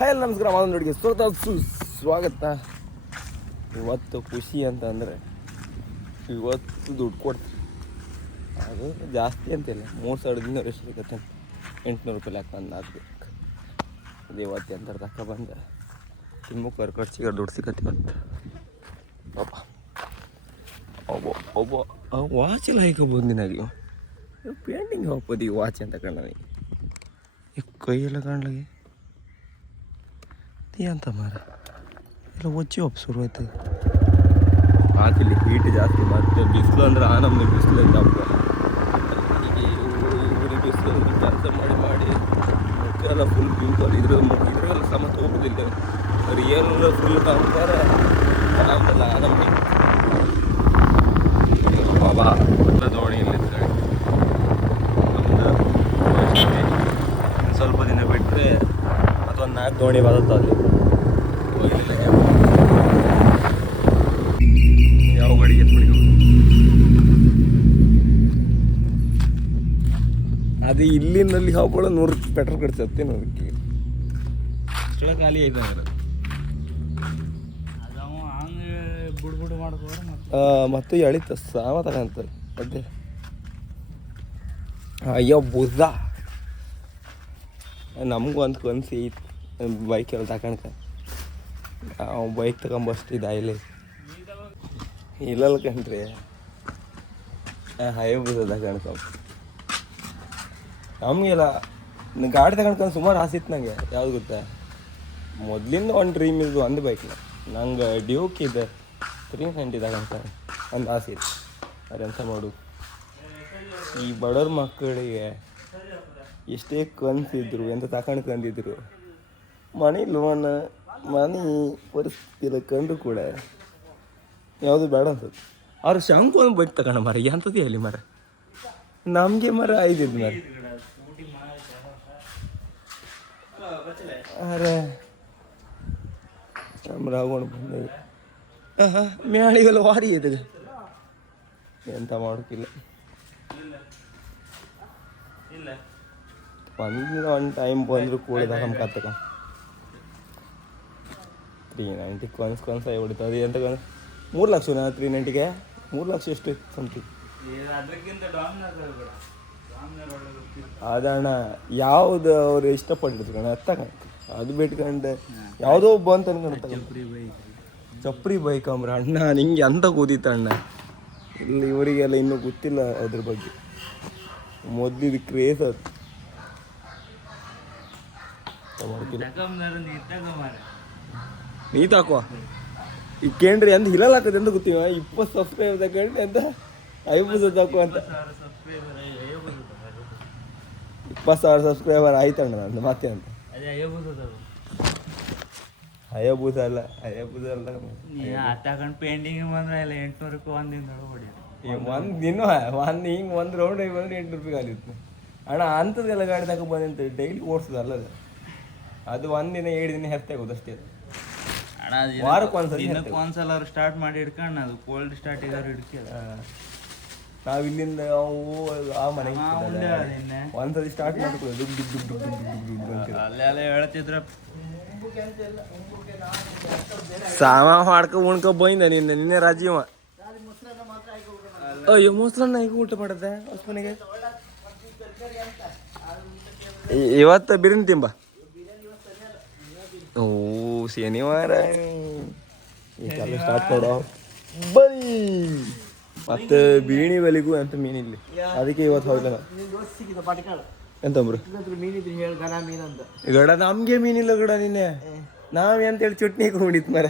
Hi ನಮಸ್ಕಾರ ಮಾದನೋಡಿಗೆ ಸ್ವಾಗತ. ಇವತ್ತು ಖುಷಿ ಅಂತಂದರೆ ಇವತ್ತು ದುಡ್ಡು ಕೊಡ್ತೀವಿ. ಅದು ಜಾಸ್ತಿ ಅಂತಿಲ್ಲ, 3,500 ಎಷ್ಟು ಸಿಗುತ್ತೆ, 800 ರೂಪಾಯಿ ಲೆಕ್ಕ ಒಂದು ಹಾಕ್ಬೇಕು. ಅದು ಇವತ್ತು ಎಂತ ತಕ್ಕ ಬಂದ ತಿಮ್ಮಕ್ಕೆ ಖರ್ಚಿಗೆ ದುಡ್ಡು ಸಿಗತ್ತೆ ಇವತ್ತು. ಪಾಪ ಒಬ್ಬ ವಾಚೆಲ್ಲ ಹಾಕೋಬೋದು ನಿನಗೆ. ಪೇಂಟಿಂಗ್ ಹಾಕ್ಬೋದು ಈ ವಾಚ್ ಅಂತ ಕಂಡ ನನಗೆ. ಈ ಕೈಯೆಲ್ಲ ಕಾಣ್ಲಾಗೆ ಅಂತ ಮಾರ ಎಲ್ಲ ಒಚ್ಚಿ ಶುರು ಆಯ್ತು. ಹಾಕಿಲ್ಲಿ ಹೀಟ್ ಜಾಸ್ತಿ, ಮತ್ತೆ ಬಿಸಿಲು ಅಂದ್ರೆ ನಮ್ಮದು ಬಿಸಿಲು ಹಬ್ಬ. ಊರಿಗೆ ಬಿಸಿಲು ಕೆಲಸ ಮಾಡಿ ಎಲ್ಲ ಫುಲ್ ಪಿಂಪಲ್ ಇದ್ರೆಲ್ಲ ಸಮತ ಹೋಗೋದಿಲ್ಲ. ರಿಯಲ್ ಫುಲ್ ಕಾಣ್ತಾರೆ ಆರಾಮಲ್ಲ ನಮಗೆ. ಬಾಬಾ ಎಲ್ಲ ದೋಣಿ ಇಲ್ಲ ನಮ್ದು. ಸ್ವಲ್ಪ ದಿನ ಬಿಟ್ಟರೆ ಅಥವಾ 4 ದೋಣಿ ಬರುತ್ತೆ ಅಲ್ಲಿ. ಯಾವ ಗಾಡಿ ಅದು ಇಲ್ಲಿಂದಲ್ಲಿ ಹೋಗ್ಕೊಳ್ಳೋ 100 ರೂಪಾಯಿ ಪೆಟ್ರೋಲ್ ಖರ್ಚುತ್ತೆ ನೋಡಕ್ಕೆ. ಅಷ್ಟೆಲ್ಲ ಖಾಲಿ ಆಯ್ತು ಮತ್ತು ಎಳಿತ ಸಾಮ ತಗಂತ ಅದೇ. ಅಯ್ಯೋ ಬುದ್ಧ, ನಮಗೂ ಒಂದು ಕನ್ಸಿ ಐತಿ ಬೈಕ್ ಎಲ್ಲ ತಗೊಂಡ್ಕ. ನಾವು ಬೈಕ್ ತಗೊಂಬಷ್ಟು ಇದಾಯಿಲ್ಲ ಇಲ್ಲಲ್ಲ ಕಣ್ರಿ. ಹೈ ಬುದ್ಧ ತಗೊಂಡ್ಕ ನಮಗೆಲ್ಲ ಗಾಡಿ ತಗೊಂಡ್ಕೊಂಡು ಸುಮಾರು ಆಸೆ ಇತ್ತು ನನಗೆ. ಯಾವ್ದು ಗೊತ್ತಾ, ಮೊದಲಿಂದ ಒಂದು ಡ್ರೀಮ್ ಇದ್ದು ಒಂದು ಬೈಕ್ನ ನಂಗೆ ಡ್ಯೂಕ್ ಇದೆ 390 ತಗೊಂತ ಒಂದು ಆಸೆ ಇತ್ತು. ಅದೆಂತ ಮಾಡು, ಈ ಬಡವ್ರ ಮಕ್ಕಳಿಗೆ ಎಷ್ಟೇ ಕನ್ಸಿದ್ರು ಎಂತ ತಗೊಂಡ್ಕೊಂಡಿದ್ರು ಮನೆ ಲೋನ್ ಮನೆ ಪರಿಸ್ಥಿತಿ ಎಲ್ಲ ಕಂಡು ಕೂಡ ಯಾವುದು ಬೇಡ ಅನ್ಸುತ್ತೆ. ಅವ್ರು ಶಂಕು ಒಂದು ಬೈಕ್ ತಗೊಂಡ ಮರ ಎಂಥದ್ದು ಹೇಳಿ ಮರ, ನಮಗೆ ಮರ ಐದಿದ್ದು ಮರ. ಅರೆ ನಮ್ಮ ರಾವಣ ಬಂದ ಮ್ಯಾಳಿಗೆಲ್ಲ ವಾರಿ ಇದೆ, ಎಂತ ಮಾಡೋಕ್ಕಿಲ್ಲ. ಒಂದು ಟೈಮ್ ಬಂದರೂ ಕೂಡ ನಮ್ಮ ಕತ್ತಕ 390 ಕನ್ಸ್ ಹೊಡಿತದೆ ಎಂತ 3 ಲಕ್ಷನಾ 390ಗೆ 3 ಲಕ್ಷ ಎಷ್ಟು ಇತ್ತು ಸಮಥಿಂಗ್. ಅದಣ್ಣ ಯಾವುದು ಅವ್ರು ಇಷ್ಟಪಟ್ಟಿದ್ರು ಕಣ ಅದು ಬಿಟ್ಕೊಂಡು ಯಾವುದೋ ಬಂತ ಅನ್ಕೊಂಡು ಚಪ್ರಿ ಬೈಕ್ ಅಂಬ್ರ ಅಣ್ಣ ನಿಂಗೆ ಅಂತ ಕೂದಿತ್ತ ಅಣ್ಣ. ಇಲ್ಲಿ ಇವರಿಗೆಲ್ಲ ಇನ್ನೂ ಗೊತ್ತಿಲ್ಲ ಅದ್ರ ಬಗ್ಗೆ. ಮೊದಲಿದು ಕ್ರೇಜ್ ಅದು ನೀ ತಾಕುವ ಈಗ ಕೇಳ್ರಿ ಅಂತ ಹಿಲಲ್ ಹಾಕದೆ ಅಂತ ಗೊತ್ತೀವ. 20 ಸಬ್ಸ್ಕ್ರೈಬರ್ ತಗೊಂಡು ಅಂತ 50 ತಾಕುವ ಅಂತ 20,000 ಸಬ್ಸ್ಕ್ರೈಬರ್ ಆಯ್ತಣ್ಣ ನಂದು ಮತ್ತೆ ಅಂತ. ಹಯಬೂಸ ಅಲ್ಲ ತಗೊಂಡು ಪೇಂಟಿಂಗ್ ಬಂದ್ರೆ ಎಲ್ಲ 800 ರೂಪಾಯಿ ಒಂದಿನ ಹಿಂಗೆ ಒಂದು ರೌಂಡ್ ಆಗಿ ಬಂದ್ರೆ 800 ರೂಪಾಯಿ ಆಗಿತ್ತು ಅಣ್ಣ. ಅಂಥದ್ದೆಲ್ಲ ಗಾಡಿ ತಗೊಂಡು ಬಂದಂತ ಡೈಲಿ ಓಡಿಸೋದು ಅಲ್ಲದ. ಅದು ಒಂದಿನ 7 ದಿನ ಹೆರ್ತಾಗೋದು ಅಷ್ಟೇ. ವಾರಕ್ಕೆ ಒಂದ್ಸಲ ಸ್ಟಾರ್ಟ್ ಮಾಡಿ ಹಿಡ್ಕೊಂಡು ಅದು ಕೋಲ್ಡ್ ಸ್ಟಾರ್ಟ್ ಇದಾರು ಹಿಡ್ಕ. ನಾವು ಇಲ್ಲಿಂದ ಆ ಮನೆಗೆ ಒಂದ್ಸತಿ ಸ್ಟಾರ್ಟ್ ಮಾಡ್ಕೊಳ್ಳೋದು ಅಲ್ಲೆಲ್ಲ ಹೇಳ್ತಿದ್ರ ಸಾಮ ಮಾಡ್ಕೊ ಉಣ್ಕೊ ಬೈಂದ ನಿನ್ನೆ ರಾಜೀವ. ಅಯ್ಯೋ ಮೊಸರನ್ನ ಈಗ ಊಟ ಮಾಡದೆ ಹೊಸ್ಮನೆಗೆ. ಇವತ್ತು ಬಿರಿಯಾನಿ ತಿಂಬ. ಓ ಶನಿವಾರ ಈಗೆಲ್ಲ ಸ್ಟಾರ್ಟ್ ಮಾಡೋ ಬರೀ ಮತ್ತೆ ಬೀಣಿ ಬೆಲೆಗೂ ಎಂತ ಮೀನಿಲ್ಲ, ಅದಕ್ಕೆ ಇವತ್ತು ಹೋಗಿಲ್ಲ. ಎಂತಂಬ್ರು ಗಡ ನಮ್ಗೆ ಮೀನಿಲ್ಲ ಗಡ. ನಿನ್ನೆ ನಾವ್ ಎಂತೇಳಿ ಚಟ್ನಿ ಹಾಕೊಂಡಿತ್ ಮರ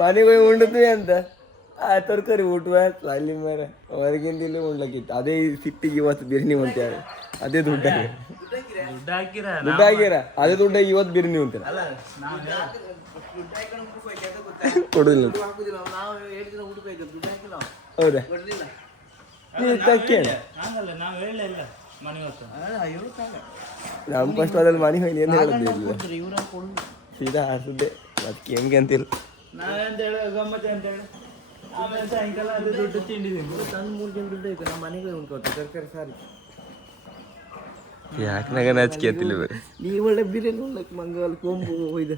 ಮನೆಗೆ ಹೋಗಿ ಉಂಡಿದ್ವಿ ಅಂತ ಆ ತರಕಾರಿ ಊಟವ ಅಲ್ಲಿ ಮರ ಹೊರಗಿಂದ ಇಲ್ಲಿ ಉಣ್ಲಕ್ಕಿತ್ತು. ಅದೇ ಸಿಟ್ಟಿಗೆ ಇವತ್ತು ಬಿರಿಯಾನಿ ಅಂತಾರೆ. ಅದೇ ದುಡ್ಡು ಹಾಕಿರ ಅದೇ ದುಡ್ಡು ಇವತ್ತು ಬಿರಿಯಾನಿ ಅಂತಾರೆ. ಕೊಡುದಿಲ್ಲ ಹೌದಾ ನಮ್ಮ ಫಸ್ಟ್ ಅದ್ರಲ್ಲಿ ಮನೆ ಹೋಗಿ ಏನು ಹೇಳೋದು ಇಲ್ಲ, ಸೀದಾ ಆಡ್ಸಿದ್ದೆ. ಅದಕ್ಕೆ ಹೆಂಗೆ ಅಂತಿಲ್ಲ ಸಾಯಂಕಾಲ ಅದು ದುಡ್ಡು ತಿಂಡಿದ್ದೀನಿ. ಸಣ್ಣ 3 ದಿನ ದುಡ್ಡು ಐತೆ ನಮ್ಮ ಮನೆಗೆ ಉಣ್ಕೊತ ತರಕಾರಿ ಸಾರಿ. ಯಾಕೆ ನಗ ನಾಚಿಕೆತ್ತಿಲ್ಲ ನೀ ಒಳ್ಳೆ ಬಿರಿಯಾನಿ ಉಣ್ಣಕ್ಕೆ ಮಂಗಲ್ ಕೊಂಬು ಇದು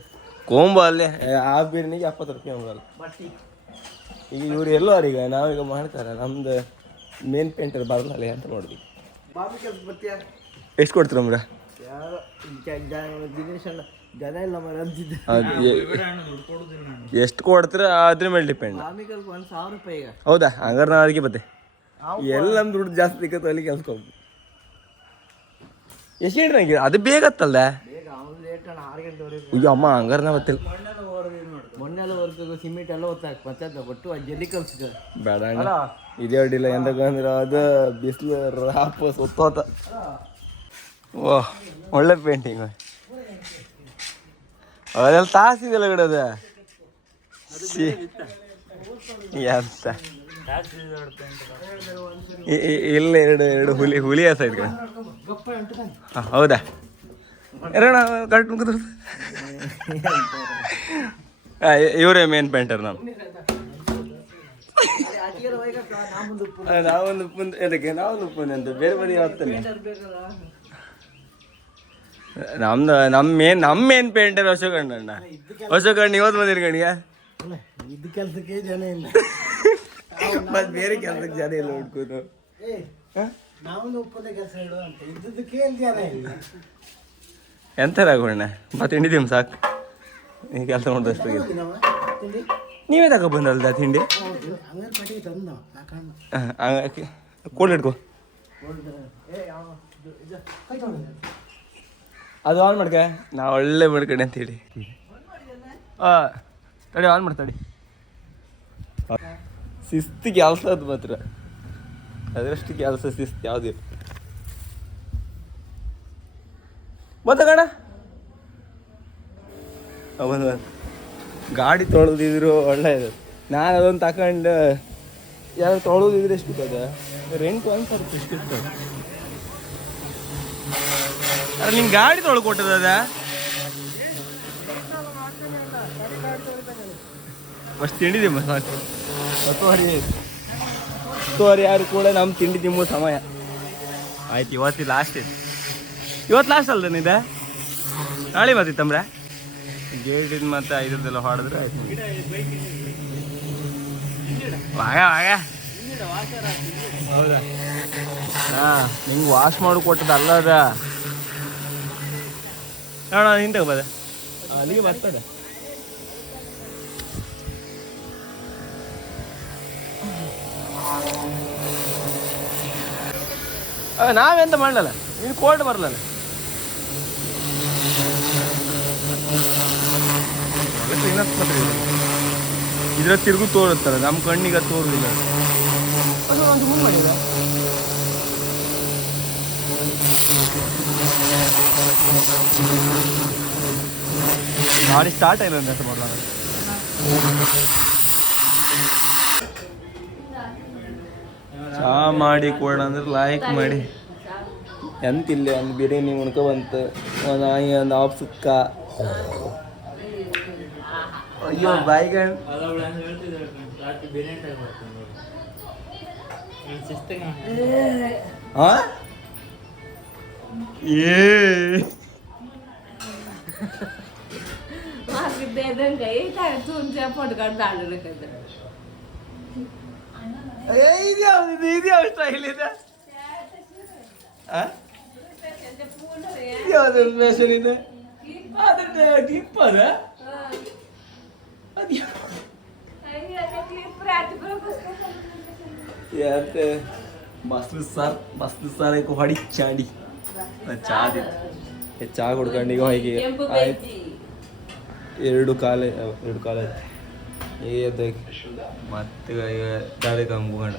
ಕೋಂಬ ಅಲ್ಲೇ ಆ ಬಿರಿಯಾನಿಗೆ 70 ರೂಪಾಯಿ ಮಂಗಲ್. ಈಗ ಇವ್ರು ಎಲ್ಲೋ ಈಗ ನಾವೀಗ ಮಾಡ್ತಾರೆ ನಮ್ದು ಮೇನ್ ಪೇಂಟರ್ ಬರಲ್ಲ ಅಂತ ನೋಡಿದ್ವಿ. ಬಾಬಿ ಕೆಲಸ ಬರ್ತೀಯ ಎಷ್ಟು ಕೊಡ್ತೀರಮ್ರ? ಯಾರು ದಿನೇಶ್ ಅಣ್ಣ ಜನ ಇಲ್ಲ ಮರ ಅಂತಿದ್ದೆ. ಎಷ್ಟು ಕೊಡ್ತೀರ ಅದ್ರ ಮೇಲೆ ಡಿಪೆಂಡ್. ಬಾಬಿ ಕೆಲಸ 1000 ರೂಪಾಯಿ ಈಗ. ಹೌದಾ? ಹಂಗಾರೆ ನಾ ಅದಕ್ಕೆ ಬತ್ತೆ ಎಲ್ಲ ನಮ್ಮ ದುಡ್ಡು ಜಾಸ್ತಿ ಸಿಕ್ಕತ್ತು ಅಲ್ಲಿ ಕೆಲ್ಸಕ್ಕೆ. ಎಷ್ಟು ಗಂಟೆ ನಂಗೆ ಅದು ಬೇಗತ್ತಲ್ದ? ಬೇಗ ಅವ್ನು ಲೇಟ್ ಅಣ್ಣ 6 ಗಂಟೆವರೆಗೆ. ಅಯ್ಯೋ ಅಮ್ಮ ಹಂಗಾರೆ ನಾ ಗೊತ್ತಿಲ್ಲ. ಮೊನ್ನೆಲ್ಲ ವರ್ಕ್ ಸಿಮೆಂಟ್ ಎಲ್ಲ ಹೊತ್ತಾಕ್ ಮತ್ತೆ ಒಟ್ಟು ಜಲ್ಲಿ ಕಲ್ಸಿದ ಬೇಡ ಅಣ್ಣ ಇದೇ ಅಡ್ಡಿಲ್ಲ ಎಂತಂದ್ರೆ ಅದು ಬಿಸಿಲು ರಾಪ ಸುತ್ತೋತ. ಓಹ್ ಒಳ್ಳೆ ಪೇಂಟಿಂಗ್ ಅದೆಲ್ಲ ತಾಸಿದೆಲ್ಲ ಬಿಡೋದ ಎಂತ ಇಲ್ಲ ಎರಡು ಹುಲಿ ಹಸ ಇದ್ ಕಡೆ. ಹೌದಾ? ಕರೆಕ್ಟ್ ಮುಗಿದ್ರು ಇವರೇ ಮೇನ್ ಪೇಂಟರ್. ನಾವೊಂದು ಉಪ್ಪು ಎದಕ್ಕೆ ನಾವೊಂದು ಉಪ್ಪು ಅಂತ ಬೇರೆ ಬೇರೆ ಯಾವತ್ತಲ್ಲ ನಮ್ಮ ಮೇನ್ ಪೇಂಟರ್ ಅಶೋಕಣ್ಣ. ಅಶೋಕಣ್ಣ ಇವತ್ತು ಬಂದಿರಿ ಕಣಿಗೆ ಇದು ಕೆಲಸಕ್ಕೆ ಜನ ಇಲ್ಲ ಮತ್ತೆ ಬೇರೆ ಕೆಲಸಕ್ಕೆ ಜನ ಇಲ್ಲ ಹುಡ್ಕೋದು. ನಾವೊಂದು ಉಪ್ಪದೇ ಕೆಲಸ ಹೇಳುವ ಅಂತ ಇದ್ದದಕ್ಕೆ ಜನ ಇಲ್ಲ. ಎಂಥರಾಗೋಣ ಮತ್ತೆ ತಿಂಡಿದ್ದೀವಿ ಸಾಕು. ಈ ಕೆಲಸ ಮಾಡಿದಷ್ಟು ನೀವೇ ತಗೊ ಬಂದಲ್ದ ತಿಂಡಿ. ಕೋಲ್ಡ್ ಇಟ್ಕೋ. ಅದು ಆನ್ ಮಾಡ್ಕೆ ನಾ ಒಳ್ಳೆ ಮಾಡ್ಕಡೆ ಅಂತೇಳಿ. ತಡಿ ಆನ್ ಮಾಡ್ತಾಡಿ. ಶಿಸ್ತು ಕೆಲಸ ಅದು ಮಾತ್ರ ಅದರಷ್ಟು ಕೆಲಸ ಶಿಸ್ತು ಯಾವುದಿಲ್ಲ. ಮತ್ತೆ ಕಣ ಒಂದು ಗಾಡಿ ತೊಳೆದಿದ್ರು ಒಳ್ಳೆಯದು. ನಾನು ಅದೊಂದು ತಗೊಂಡು ಯಾರು ತೊಳೆದಿದ್ರೆ ಎಷ್ಟು ಅದ ರೆಂಟ್ 1000 ರೂಪಾಯಿ ಎಷ್ಟು ಇರ್ತದೆ. ಅಲ್ಲ ನಿಂಗೆ ಗಾಡಿ ತೊಳೆದು ಕೊಟ್ಟದ ಅದ ಅಷ್ಟು ತಿಂಡಿದೆ ಸಾಕು. ಹತ್ತುವರೆ ಯಾರು ಕೂಡ ನಮ್ಮ ತಿಂಡಿ ತಿಂಬೋ ಸಮಯ ಆಯ್ತು. ಇವತ್ತು ಲಾಸ್ಟ್ ಇದೆ. ಇವತ್ತು ಲಾಸ್ಟ್ ಅಲ್ದ ನಿದೆ ನಾಳೆ ಬರ್ತಿತ್ತಂಬ್ರೆ ಗೇಟಿಂದ ಮತ್ತೆ ಐದರದೆಲ್ಲ ಹೊಡೆದ್ರೆ ಆಯ್ತು. ಹೌದಾ? ಹಾಂ ನಿಂಗೆ ವಾಶ್ ಮಾಡಿ ಕೊಟ್ಟದ ಅಲ್ಲ ಅದ ನೋಡ ನಿಂತಾಗ ಬದ ಅಲ್ಲಿಗೆ ಬರ್ತದೆ. ನಾವೆಂತ ಮಾಡಲ್ಲ ನೀನು ಕೋಲ್ಡ್ ಬರಲ್ಲ. ಇದ್ರ ತಿರುಗು ತೋರುತ್ತಲ್ಲ ನಮ್ಮ ಕಣ್ಣಿಗೆ ತೋರುದಿಲ್ಲ. ಒಂದು ಮುಂದೆ ಮಾಡಿದ ಗಾಡಿ ಸ್ಟಾರ್ಟ್ ಆಗಿಲ್ಲ ಅಂತ ಮಾಡೋಣ. ಚಾ ಮಾಡಿ ಕೊಡ ಅಂದ್ರೆ ಲೈಕ್ ಮಾಡಿ. ಎಂತಿಲ್ಲ ಒಂದು ಬಿರಿಯಾನಿ ಉಣ್ಕೊ ಬಂತು, ಒಂದು ನಾಯಿ, ಒಂದು ಆಫ್ ಸುಕ್ಕ. ಅಯ್ಯೋ ಬಾಯಿಗಣ್ ಇದ್ಯಾವ ಸ್ಟೈಲ್ ಇದೆ? ಯಾವ್ದು ಫ್ಯಾಷನ್ ಇದೆ? ಅದ್ರ ಕ್ಲಿಪ್ ಅದ ಮಸ್ತ್ ಸರ್ ಹೊಡಿ ಚಾಡಿ ಚಾ ಕುಡ್ಕೊಂಡು ಈಗ ಹೋಗಿ ಆಯ್ತು. ಎರಡು ಕಾಲ ಎದ್ದ ಮತ್ತೆ ದಾರಿ ಕಂಬ್ಕೊಂಡ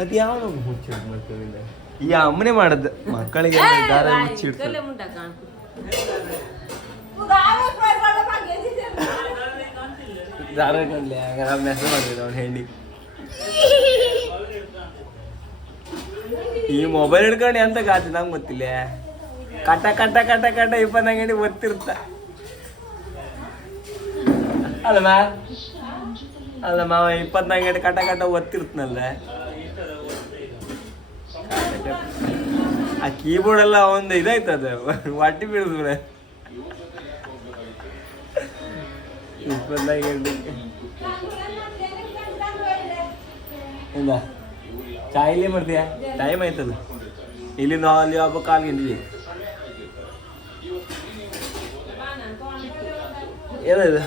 ಅದು ಯಾವ ಮುಚ್ಚಿಡ್ ಮಾಡ್ಕೊಂಡಿಲ್ಲ. ಈ ಅಮ್ಮನೆ ಮಾಡದ್ದು ಮಕ್ಕಳಿಗೆ ದಾರ ಮುಚ್ಚಿಡ್ತಾರೆ. ದಾರ ಕಂಡ್ಲಿ ಮೆಸೇಜ್ ಮಾಡಿದ್ರು ಅವ್ನು ಹೆಂಡಿ. ಈ ಮೊಬೈಲ್ ಹಿಡ್ಕೊಂಡು ಎಂತ ಗಾತಿ ನಂಗೆ ಗೊತ್ತಿಲ್ಲ. ಕಟ 24 ಗಂಟೆ ಒತ್ತಿರ್ತ ಅಲ್ಲ ಮಾವ 24 ಗಂಟೆ ಕಟ ಒತ್ತಿರ್ತನಲ್ಲ. ಆ ಕೀಬೋರ್ಡ್ ಎಲ್ಲ ಒಂದು ಇದಾಯ್ತದ ಹೊಟ್ಟಿ ಬೀಳಿದ್ರೆ 25 ಗಂಟೆಗೆ ಇಲ್ಲ ಚಾಯ್ ಇಲ್ಲೇ ಮಾಡ್ತೀಯಾ ಟೈಮ್ ಆಯ್ತದ ಇಲ್ಲಿಂದ ಅಲ್ಲಿ ಹಬ್ಬ ಕಾಲು ಗಂಟೆಗೆ ಏನಿದೆ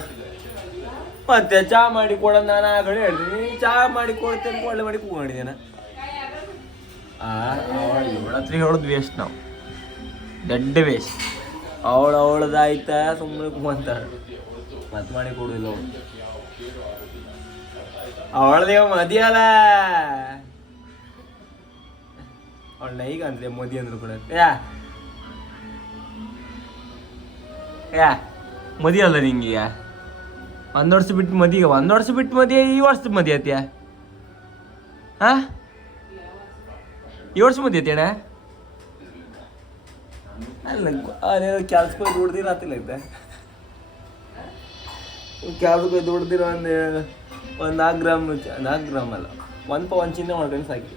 ಮತ್ತೆ ಚಾ ಮಾಡಿ ಕೊಡೋದು ನಾನು ಆ ಕಡೆ ಹೇಳ್ತೀನಿ ಚಾ ಮಾಡಿ ಕೊಡ್ತೇನೆ ಒಳ್ಳೆ ಮಾಡಿ ಕೂಕೊಂಡಿದ್ದೇನೆ ಅವಳ ಹತ್ರ ಹೇಳೋದು ವೇಸ್ಟ್ ನಾವು ದೊಡ್ಡ ವೇಸ್ಟ್ ಅವಳದಾಯ್ತ ಸುಮ್ಮನೆ ಕೂವಂತಾಳೆ ಮತ್ತೆ ಮಾಡಿ ಕೊಡುದಿಲ್ಲ ಅವಳದೇವ ಮದಿ ಅಲ್ಲ ಅವಳ ನೈಗ ಅಂದ್ರೆ ಮದಿ ಅಂದ್ರು ಕೂಡ ಯಾ ಮದಿ ಅಲ್ಲ ನಿಂಗೆ 1 ವರ್ಷ ಬಿಟ್ಟು ಮದಿ 1 ವರ್ಷ ಬಿಟ್ಟು ಮದಿ ಈ ವರ್ಷದ ಮದಿ ಆತ್ಯ ಹಾ ಈ ವರ್ಷ ಮದಿ ಆತ್ಯಣ ಅಲ್ಲ ಅದೇನೋ ಕೆಲ್ಸಕ್ಕೆ ಹೋಗಿ ದುಡ್ದಿರ ಐತೆ ಕೆಲ್ಸಕ್ಕೆ ಹೋಗಿ ದುಡ್ದಿರೋ ಒಂದು 4 ಗ್ರಾಮ್ ಅಲ್ಲ 1 ಪವನ್ ಚಿನ್ನ ಮಾಡ್ಕೊಂಡು ಸಾಕಿ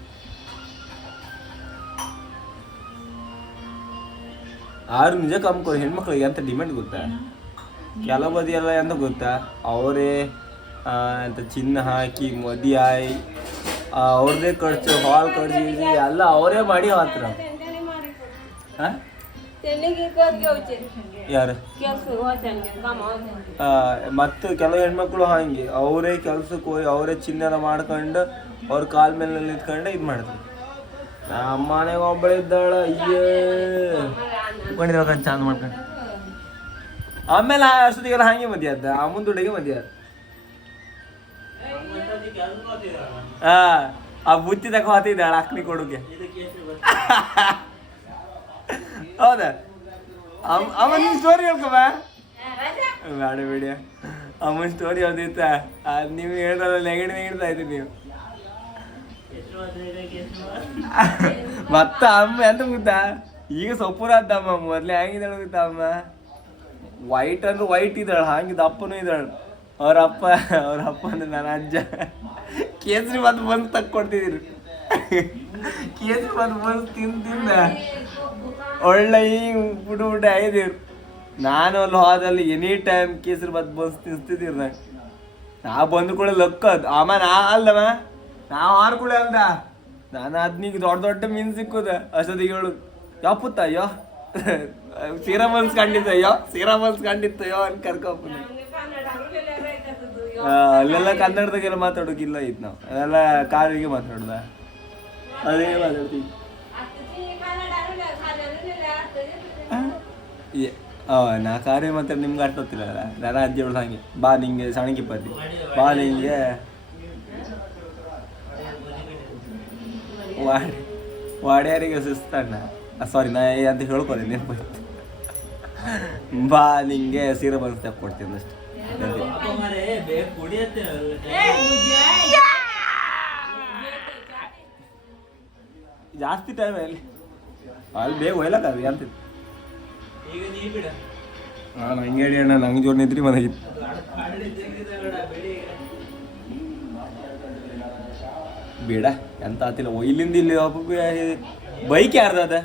ಆರು ನಿಜ ಕಮ್ಕೊ ಹೆಣ್ಮಕ್ಳಿಗೆ ಅಂತ ಡಿಮ್ಯಾಂಡ್ ಗೊತ್ತಾ ಕೆಲವು ಬದಿ ಎಲ್ಲ ಎಂತ ಗೊತ್ತಾ ಅವರೇ ಅಂತ ಚಿನ್ನ ಹಾಕಿ ಮದಿ ಆಯಿ ಅವ್ರದ್ದೇ ಖರ್ಚು ಹಾಲ್ ಖರ್ಚು ಎಲ್ಲ ಅವರೇ ಮಾಡಿ ಹತ್ರ ಯಾರು ಮತ್ತು ಕೆಲವು ಹೆಣ್ಮಕ್ಳು ಹಾಗೆ ಅವರೇ ಕೆಲ್ಸಕ್ಕೆ ಹೋಗಿ ಅವರೇ ಚಿನ್ನ ಮಾಡ್ಕೊಂಡು ಅವ್ರ ಕಾಲ ಮೇಲೆ ನಿಂತ್ಕೊಂಡು ಇದು ಮಾಡ್ತಾರೆ ನಮ್ಮ ಮನೆಗೆ ಒಬ್ಬಳು ಇದ್ದಾಳ ಅಯ್ಯೇ ಚಂದ ಮಾಡ್ಕೊಂಡು ಆಮೇಲೆ ಆ ವರ್ಷದಿಗೆಲ್ಲ ಹಾಗೆ ಮದಿ ಅದ ಆ ಮುಂದುಡಿಗೆ ಮದಿ ಅದ ಆ ಬುತ್ತಿ ತಕ ಹೋತಿದ್ದಾಳ ಅಕ್ನಿ ಕೊಡುಗೆ ಹೌದಾ ಅವನ ಸ್ಟೋರಿ ಹೇಳ್ಕೊಬ ಬೇಡ ಬೇಡ ಅಮ್ಮನ ಸ್ಟೋರಿ ಯಾವ್ದಿತ್ತ ನೀವು ಹೇಳಲ್ಲ ನೆಗಡಿ ನೀಡ್ತಾ ಇದ್ದೀವಿ ನೀವು ಮತ್ತ ಅಮ್ಮ ಎಂತ ಗೊತ್ತಾ ಈಗ ಸೊಪ್ಪುರದ್ದಮ್ಮ ಮೊದ್ಲೇ ಹೆಂಗಿದ್ದಾಳೆ ಗೊತ್ತಾ ಅಮ್ಮ ವೈಟ್ ಅಂದ್ರೆ ವೈಟ್ ಇದ್ದಾಳೆ ಹಾಗೆ ದಪ್ಪನೂ ಇದ್ದಾಳೆ ಅವ್ರ ಅಪ್ಪ ಅಂದ್ರೆ ನನ್ನ ಅಜ್ಜ ಕೇಸರಿ ಬಾತ್ ಬಂದು ತಕ್ಕೊಡ್ತಿದ್ರು ಕೇಸರಿ ಬಾತ್ ಬಂದು ತಿಂದ ಒಳ್ಳೆ ಹಿಂಗೆ ಬಿಟ್ಟು ಆಗಿದ್ದೀರು ನಾನು ಅಲ್ಲಿ ಹೋದಲ್ಲಿ ಎನಿ ಟೈಮ್ ಕೇಸರಿ ಬಾತ್ ಬಂದು ತಿನ್ಸ್ತಿದ್ದೀರಿ ನಂಗೆ ನಾ ಬಂದು ಕೂಡ ಲಕ್ಕದ್ ಅಮ್ಮ ನಾ ಅಲ್ಲವ ನಾವು ಆರು ಕೂಡ ಅಲ್ದ ನಾನು ಅದ್ನಿಗೆ ದೊಡ್ಡ ಮೀನು ಸಿಕ್ಕುದ ಅಷ್ಟೊತ್ತಿಗೆ ಹೇಳು ಯಪ್ಪುತ್ತ ಅಯ್ಯೋ ಸೀರಾ ಮನ್ಸ್ ಕಂಡಿತ್ತಯ್ಯೋ ಅಂತ ಕರ್ಕೊಪ್ಪ ಅಲ್ಲೆಲ್ಲ ಕನ್ನಡದಾಗೆಲ್ಲ ಮಾತಾಡೋಕಿಲ್ಲ ಇತ್ತು ನಾವು ಅದೆಲ್ಲ ಕಾರಿಗೆ ಮಾತಾಡ್ದ ಅದೇ ಮಾತಾಡ್ತೀವಿ ನಾ ಕಾರ್ಯ ಮಾತಾಡಿ ನಿಮ್ಗೆ ಅರ್ಥ ಗೊತ್ತಿಲ್ಲ ನಾನು ಅಜ್ಜಿ ಹೇಳೋದು ಹಾಗೆ ಬಾ ನಿಂಗೆ ಸಣಕಿ ಪದ್ದಿ ಬಾ ನಿಂಗೆ ವಾಡ್ಯಾರಿಗೆ ಸುಸ್ತಣ್ಣ ಸಾರಿ ನಾ ಅಂತ ಹೇಳ್ಕೊಳಿ ನೆನಪಾಯ್ತು ಬಾ ನಿಂಗೆ ಸೀರೆ ಬಂದು ತಪ್ಪು ಕೊಡ್ತೀನಿ ಅಷ್ಟೇ ಜಾಸ್ತಿ ಟೈಮ್ ಅಲ್ಲಿ ಬೇಗ ಒಯ್ಲಕ್ಕ ಅದು ಅಂತಿತ್ತು ನಾನು ಹಂಗೆ ಹೇಳಿ ಅಣ್ಣ ನಂಗೆ ಜೋರು ನಿದ್ರಿ ಮನೆಗಿತ್ತು ಬೇಡ ಎಂತ ಆತಿಲ್ಲ ಇಲ್ಲಿಂದ ಇಲ್ಲಿ ಬೈಕ್ ಯಾರ್ದ ಅದ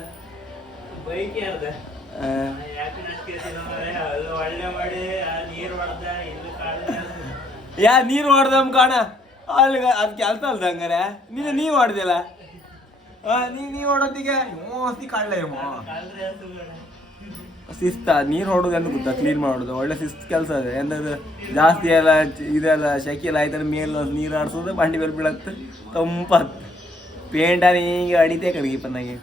ನೀರು ಹೊಡ್ದಮ್ ಕಾಣ ಅಲ್ಲಿ ಅದ್ ಕೆಲ್ಸ ಅಲ್ದ ಹಂಗಾರೆ ನೀವ್ ಹೊಡ್ದಿಲ್ಲ ನೀವ್ ಹೊಡೋದಿಗೆ ಕಳ್ಳ ಶಿಸ್ತ ನೀರು ಹೊಡೋದು ಅಂತ ಗೊತ್ತಾ ಕ್ಲೀನ್ ಮಾಡೋದು ಒಳ್ಳೆ ಶಿಸ್ತು ಕೆಲಸ ಅದೇ ಎಂದ್ರೆ ಜಾಸ್ತಿ ಎಲ್ಲ ಇದೆಲ್ಲ ಶೆಕೆ ಎಲ್ಲ ಆಯ್ತಾರೆ ಮೇಲೆ ನೀರು ಆಡ್ಸೋದು ಬಂಡಿ ಮೇಲೆ ಬೀಳತ್ತೆ ತಂಪತ್ತು ಪೇಂಟ ಹಿಂಗೆ ಅಡಿತೆ ಕಡೆಗೆ ಪನ್ನಾಗಿ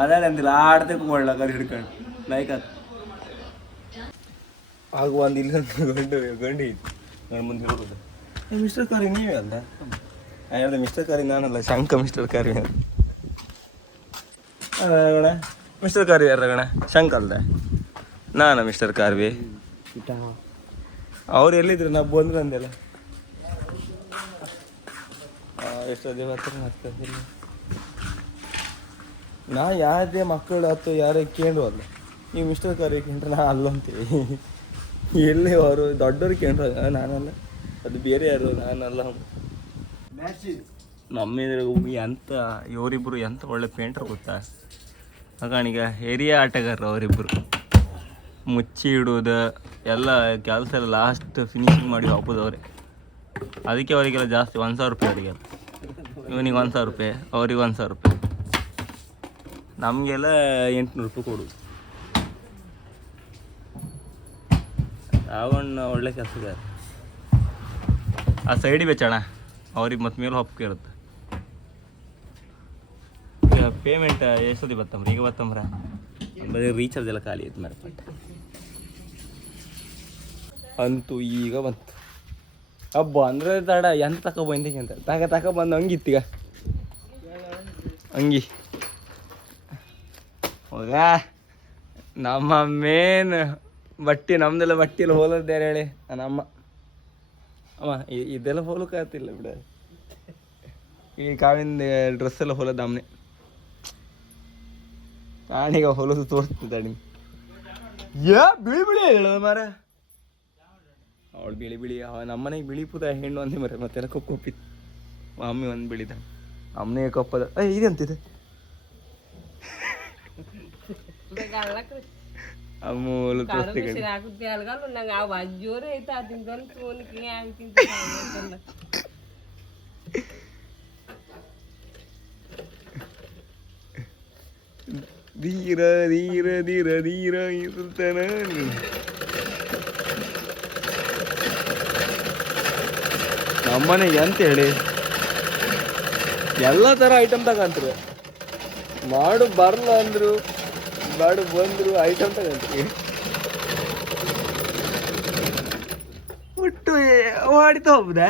ಅದೇ ಅಂತಿಲ್ಲ ಆಡ್ತೆ ಕೂಡಲ್ಲ ಕರಿ ಹಿಡ್ಕೊಂಡು ಲೈಕ್ ಅದು ಆಗ ಒಂದು ಇಲ್ಲ ಗಂಡಿ ನನ್ನ ಮುಂದೆ ಹೇಳೋದು ಮಿಸ್ಟರ್ ಕಾರಿ ನೀವೇ ಅಲ್ಲ ಹೇಳ್ದೆ ಮಿಸ್ಟರ್ ಕಾರಿ ನಾನಲ್ಲ ಶಂಕ ಮಿಸ್ಟರ್ ಕಾರಿ ಅಣ್ಣ ಮಿಸ್ಟರ್ ಕಾರ್ವಿ ಯಾರಗಣ ಶಂಕ ಅಲ್ದೆ ನಾನ ಮಿಸ್ಟರ್ ಕಾರ್ವಿ ಅವ್ರು ಎಲ್ಲಿದ್ರು ನಾ ಬಂದ್ರು ಅಂದೆಲ್ಲ ಎಷ್ಟೊಂದು ಹತ್ರ ನಾ ಯಾರದೇ ಮಕ್ಕಳು ಅಥವಾ ಯಾರೇ ಕೇಂದ್ರ ಅಲ್ಲ ನೀವು ಮಿಸ್ಟರ್ ಕಾರ್ವಿ ಕೇಂದ್ರ ನಾ ಅಲ್ಲ ಅಂತೀವಿ ಎಲ್ಲಿ ಅವರು ದೊಡ್ಡವ್ರು ಕೇಂದ್ರ ನಾನಲ್ಲ ಅದು ಬೇರೆ ಯಾರು ನಾನಲ್ಲ ನಮ್ಮ ಎಂತ ಇವರಿಬ್ಬರು ಎಂತ ಒಳ್ಳೆ ಪೇಂಟರ್ ಗೊತ್ತಾ ಹಾಗಾಣೀಗ ಹಿರಿಯ ಆಟಗಾರರು ಅವರಿಬ್ಬರು. ಮುಚ್ಚಿ ಇಡುವುದು ಎಲ್ಲ ಕೆಲಸ ಎಲ್ಲ ಲಾಸ್ಟ್ ಫಿನಿಶಿಂಗ್ ಮಾಡಿ ಹಾಕೋದವ್ರೆ. ಅದಕ್ಕೆ ಅವರಿಗೆಲ್ಲ ಜಾಸ್ತಿ 1,000 ರೂಪಾಯಿ ಅವರಿಗೆಲ್ಲ. ಇವನಿಗೆ 1,000 ರೂಪಾಯಿ, ಅವ್ರಿಗೆ 1,000 ರೂಪಾಯಿ, ನಮಗೆಲ್ಲ 800 ರೂಪಾಯಿ ಕೊಡೋದು. ಯಾವಣ್ಣ ಒಳ್ಳೆ ಕೆಲಸಗಾರ. ಆ ಸೈಡಿಗೆ ಬೆಚ್ಚಣ ಅವ್ರಿಗೆ ಮತ್ತೆ ಮೇಲೆ ಹೊಪ್ಪ ಕೇಳುತ್ತೆ. ಈಗ ಪೇಮೆಂಟ್ ಎಷ್ಟೊತ್ತಿಗೆ ಬತ್ತಂಬ್ರಿ? ಈಗ ಬತ್ತಂಬ್ರ ಬರೀ ರೀಚಾರ್ಜ್ ಎಲ್ಲ ಖಾಲಿ ಐತೆ ಮರಪಟ್ಟ. ಅಂತೂ ಈಗ ಬಂತು ಹಬ್ಬ ಅಂದರೆ ತಡ ಎಂತ ತಗೊಬಂದಿಗೆ ಅಂತ ತಗೊಬಂದು ಹಂಗಿತ್ತೀಗ ಅಂಗಿ ಹೋಗ ನಮ್ಮ ಮೇನ್ ಬಟ್ಟೆ ನಮ್ದೆಲ್ಲ ಬಟ್ಟೆಲ್ಲ ಹೋಲದ್ದೇನೆ ಹೇಳಿ ನಮ್ಮ ಅಮ್ಮ ಇದೆಲ್ಲ ಹೋಲಕ್ಕಾಗ್ತಿಲ್ಲ ಬಿಡ. ಈ ಕಾವಿಂದ ಡ್ರೆಸ್ ಎಲ್ಲ ಹೊಲದ ಅಮ್ಮನೆ ನಾನೀಗ ಹೊಲದು ತೋರಿಸ್ತಿದ್ದ ನಿಮ್ಗೆ. ಬಿಳಿ ಬಿಳಿ ಹೇಳೋದು ಮಾರ ಅವಳು ಬಿಳಿ ಬಿಳಿ ನಮ್ಮನೆಗೆ ಬಿಳಿ ಪುದ ಹೆಣ್ಣು ಅಂದೆ ಮರ ಮತ್ತೆಲ್ಲ ಕೊಪ್ಪಿತ್ತು. ಅಮ್ಮಿ ಒಂದು ಬಿಳಿದ ಅಮ್ಮನೆ ಕಪ್ಪದ ಇದಂತಿದೆ ಅಮ್ಮೂಲು ತೋರಿಸ್ತಿಗಳು ಧೀರ ಧೀರ ಧೀರ ಧೀರ ಇರ್ತಾನ. ನಮ್ಮನೆಗೆ ಅಂತ ಹೇಳಿ ಎಲ್ಲ ಥರ ಐಟಮ್ ತಗಂತ್ರು. ಮಾಡು ಬರಲ್ಲ ಅಂದರು, ಮಾಡು ಬಂದರು, ಐಟಮ್ ತಗಂತ್ರಿ. ಒಟ್ಟು ಹೊಡಿತಾ ಹೋಗ್ಬೋದ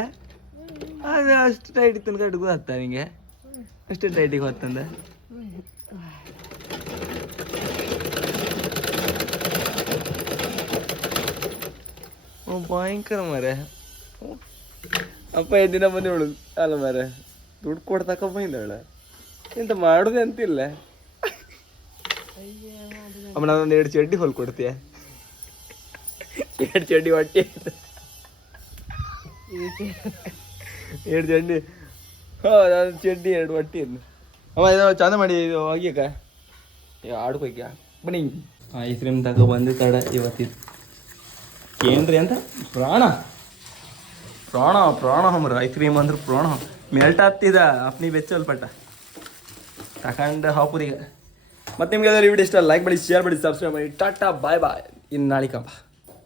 ಅದು ಅಷ್ಟು ಟೈಟ್ ತನಕ ಅಡ್ಗು ಹತ್ತ ನಿಂಗೆ ಅಷ್ಟು ಟೈಟಿಗೆ ಹೊತ್ತಂದ. ಭಯಂಕರ ಮರ ಅಪ್ಪ ದಿನ ಬಂದು ಹೇಳುದು ಅಲ್ಲ ಮರ ದುಡ್ಡು ಕೊಡ್ತಕ್ಕ ಬಂದವಳ ಎಂತ ಮಾಡುದೆ ಅಂತಿಲ್ಲ. ಅಮ್ಮ ನಾನೊಂದು 2 ಚಡ್ಡಿ ಹೊಲ್ ಕೊಡ್ತೀಯ? 2 ಚಡ್ಡಿ ಹೊಟ್ಟೆ 2 ಚಡ್ಡಿ ನಾನು ಚಡ್ಡಿ 2 ಹೊಟ್ಟಿ ಅಮ್ಮ ಇದು ಚಂದ ಮಾಡಿ ಇದು ಹೋಗ್ಯಕ ಆಡ್ಕೋಯ್ಕ ಬನ್ನಿ. ಐಸ್ ಕ್ರೀಮ್ ತಗೋ ಬಂದು ತಡ ಇವತ್ತಿದ್ದು ಏನ್ರಿ ಅಂತ ಪ್ರಾಣ ಪ್ರಾಣ ಪ್ರಾಣ ಹಮ್ರ ಐಸ್ ಕ್ರೀಮ್ ಅಂದ್ರೆ ಪ್ರಾಣ ಮೆಲ್ಟ್ ಆಗ್ತಿದ ಅಪ್ನಿ ಬೆಚ್ಚಲ್ ಪಟ್ಟ ತಗೊಂಡು ಹಾಪುರಿಗೆ. ಮತ್ತೆ ನಿಮ್ಗೆ ವಿಡಿಯೋ ಇಷ್ಟ ಲೈಕ್ ಮಾಡಿ, ಶೇರ್ ಮಾಡಿ, ಸಬ್ಸ್ಕ್ರೈಬ್ ಮಾಡಿ. ಟಾಟಾ ಬಾಯ್ ಬಾಯ್. ಇನ್ನು ನಾಳೆ ಕಪ್ಪ.